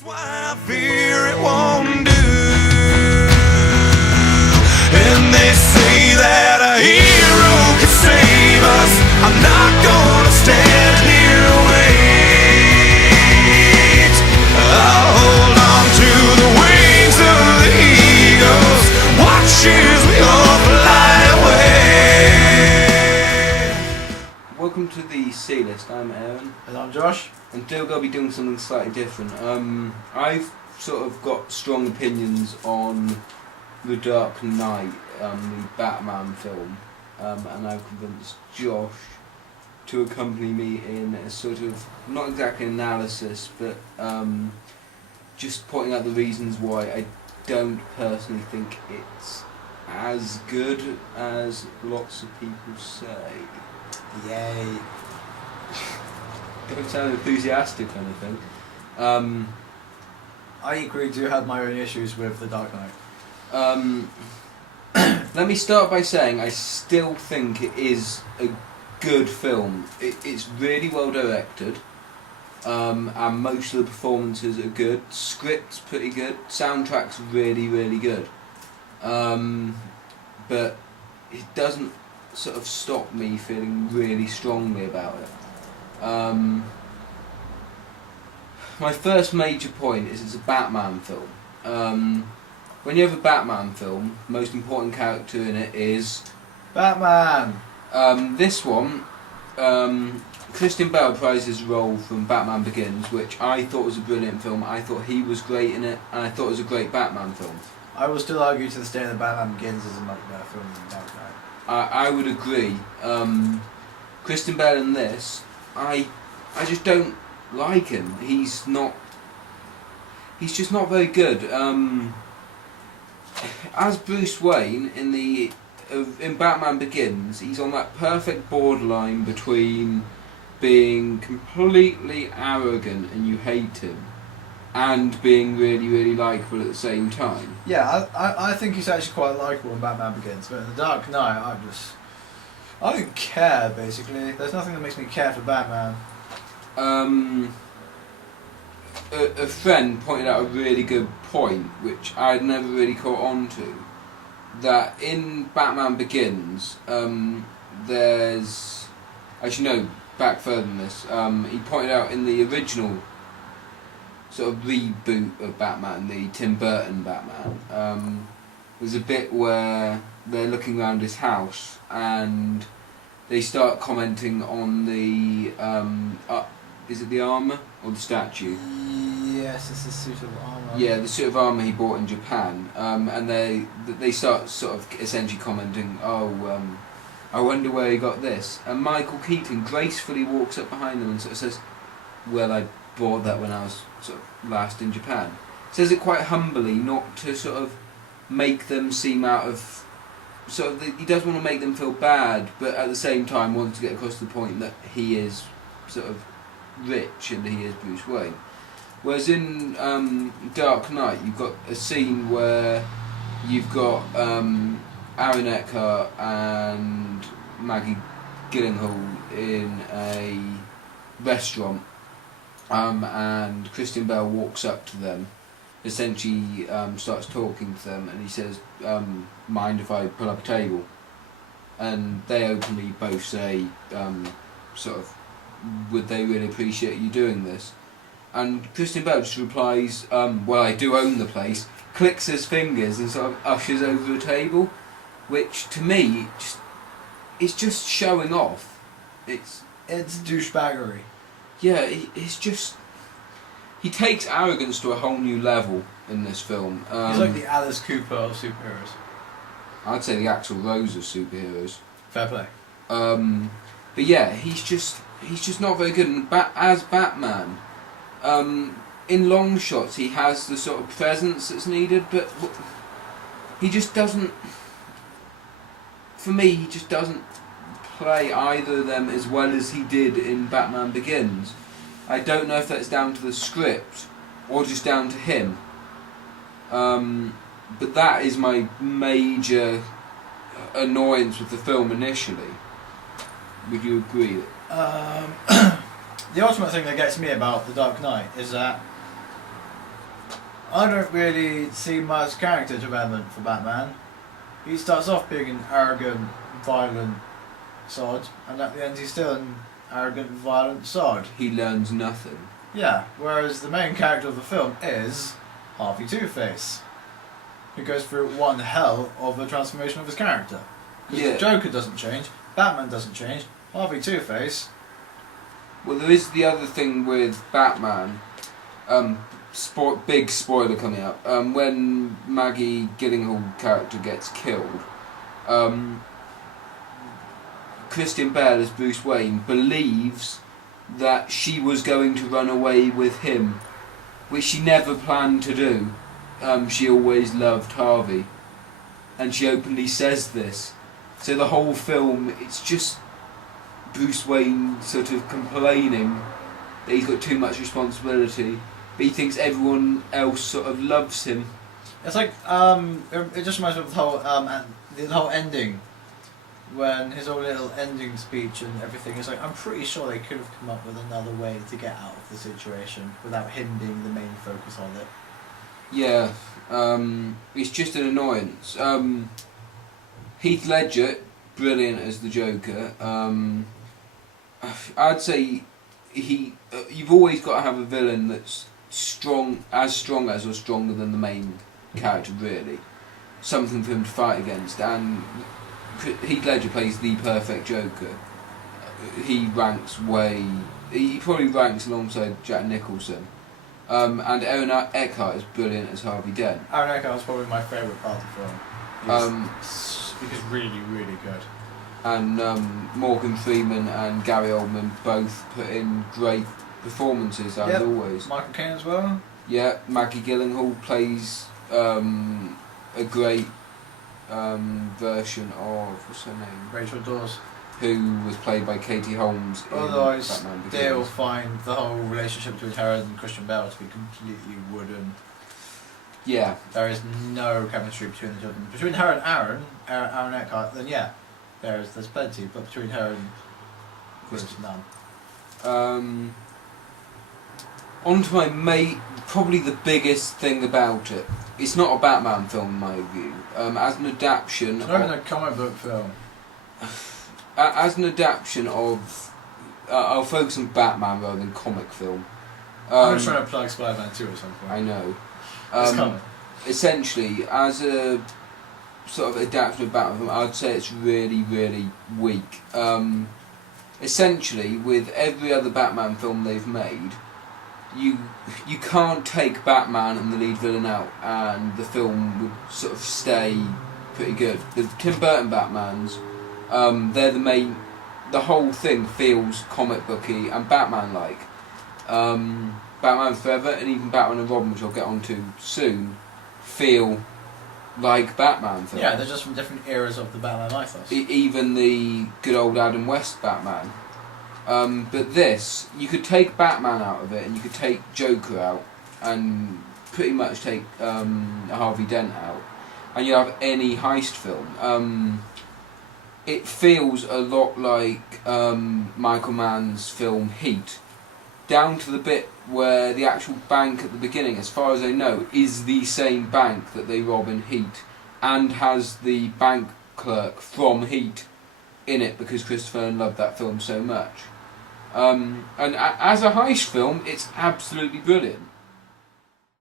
That's why I fear it won't do. And they say that a hero can save us. I'm not gonna stand here and wait. I'll hold on to the wings of the eagles. Watch as we all fly away. Welcome to the C list. I'm Aaron. And I'm Josh. And today we're going to be doing something slightly different. I've sort of got strong opinions on The Dark Knight, the Batman film, and I've convinced Josh to accompany me in a sort of, not exactly analysis, but just pointing out the reasons why I don't personally think it's as good as lots of people say. Yay. Don't sound enthusiastic or anything. I equally do have my own issues with The Dark Knight. Let me start by saying I still think it is a good film. It's really well directed, and most of the performances are good. Script's pretty good. Soundtrack's really, really good. But it doesn't sort of stop me feeling really strongly about it. My first major point is it's a Batman film. When you have a Batman film, the most important character in it is Batman! this one, Christian Bale reprised his role from Batman Begins, which I thought was a brilliant film. I thought he was great in it, and I thought it was a great Batman film. I will still argue to this day that Batman Begins is a much better film than Dark Knight. I would agree. Christian Bale in this, I just don't like him. He's just not very good. As Bruce Wayne in Batman Begins, he's on that perfect borderline between being completely arrogant and you hate him, and being really, really likeable at the same time. Yeah, I think he's actually quite likeable in Batman Begins, but in The Dark Knight, I don't care, basically. There's nothing that makes me care for Batman. A friend pointed out a really good point, which I'd never really caught on to, that in Batman Begins, there's... Actually, no, back further than this. He pointed out in the original sort of reboot of Batman, the Tim Burton Batman, there's a bit where they're looking around his house and they start commenting on the is it the armour or the statue? Yes, it's a suit of armour. Yeah, the suit of armour he bought in Japan, and they start sort of essentially commenting, I wonder where he got this. And Michael Keaton gracefully walks up behind them and sort of says, well, I bought that when I was sort of last in Japan. Says it quite humbly, not to sort of make them seem out of... Sort of, he does want to make them feel bad, but at the same time wants to get across the point that he is sort of rich and he is Bruce Wayne. Whereas in Dark Knight, you've got a scene where you've got Aaron Eckhart and Maggie Gyllenhaal in a restaurant, and Christian Bale walks up to them, essentially starts talking to them, and he says, mind if I pull up a table? And they openly both say, sort of, would they really appreciate you doing this? And Christian Bale just replies, well, I do own the place, clicks his fingers and sort of ushers over a table, which to me it's just showing off. It's douchebaggery. Yeah, it's just... He takes arrogance to a whole new level in this film. He's like the Alice Cooper of superheroes. I'd say the Axl Rose of superheroes. Fair play. But yeah, he's just not very good. And as Batman, in long shots he has the sort of presence that's needed, but he just doesn't... For me, he just doesn't play either of them as well as he did in Batman Begins. I don't know if that's down to the script or just down to him. But that is my major annoyance with the film initially. Would you agree? The ultimate thing that gets me about The Dark Knight is that I don't really see much character development for Batman. He starts off being an arrogant, violent sod, and at the end he's still an arrogant, violent sod. He learns nothing. Yeah, whereas the main character of the film is Harvey Two-Face, who goes through one hell of a transformation of his character. Because Yeah. the Joker doesn't change, Batman doesn't change, Harvey Two-Face... Well, there is the other thing with Batman. Big spoiler coming up. When Maggie Gyllenhaal character gets killed, Christian Bale as Bruce Wayne believes that she was going to run away with him, which she never planned to do. She always loved Harvey, and she openly says this. So the whole film, it's just Bruce Wayne sort of complaining that he's got too much responsibility, but he thinks everyone else sort of loves him. It's like, it just reminds me of the whole ending, when his whole little ending speech and everything is like, I'm pretty sure they could have come up with another way to get out of the situation without him being the main focus on it. Yeah, it's just an annoyance. Heath Ledger, brilliant as the Joker. I'd say you've always got to have a villain that's strong as or stronger than the main character, really. Something for him to fight against, and Heath Ledger plays the perfect Joker. He probably ranks alongside Jack Nicholson. And Aaron Eckhart is brilliant as Harvey Dent. Aaron Eckhart was probably my favourite part of the film. He's really, really good. And Morgan Freeman and Gary Oldman both put in great performances, as always. Michael Caine as well. Yeah, Maggie Gyllenhaal plays a great version of, what's her name? Rachel Dawes. Who was played by Katie Holmes in Otherwise, Batman Begins. they'll find the whole relationship between her and Christian Bale to be completely wooden. Yeah. There is no chemistry between the children. Between her and Aaron Eckhart, then yeah, there's plenty, but between her and Chris, none. On to my probably the biggest thing about it. It's not a Batman film in my view. As an adaptation... It's not even a comic book film. As an adaptation of... I'll focus on Batman rather than comic film. I'm just trying to plug Spider-Man 2 at some point. I know. It's coming. Essentially, as a sort of adaptation of Batman film, I'd say it's really, really weak. Essentially, with every other Batman film they've made, you can't take Batman and the lead villain out and the film would sort of stay pretty good. The Tim Burton Batmans, they're the main... The whole thing feels comic booky and Batman-like. Batman Forever and even Batman and Robin, which I'll get onto soon, feel like Batman films. Yeah, they're just from different eras of the Batman mythos. Even the good old Adam West Batman. But this, you could take Batman out of it and you could take Joker out and pretty much take Harvey Dent out and you have any heist film. It feels a lot like Michael Mann's film Heat, down to the bit where the actual bank at the beginning, as far as I know, is the same bank that they rob in Heat and has the bank clerk from Heat in it because Christopher Nolan loved that film so much. And as a heist film, it's absolutely brilliant.